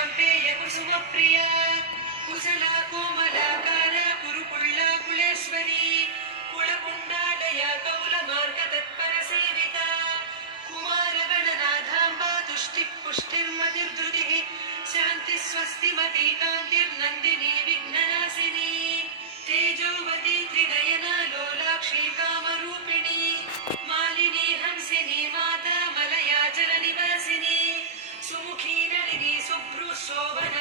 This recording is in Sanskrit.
शाम्पेय कुसुमप्रिया कुशला कोमलाकार कुरुकुल्ला कुलेश्वरी कुलकुण्डालया कौलमार्गतत्परसेविता कुमारगणनाथाम्बा तुष्टिः पुष्टिर्मतिर्धृतिः शान्तिः स्वस्तिमती कान्तिर्नन्दिनी विघ्ननाशिनी तेजोवती त्रिनयना लोलाक्षी कामरूपिणी मालिनी हंसिनी माता मलया जलनिवासिनी सुमुखी नलिनी शुभ्रू शोभना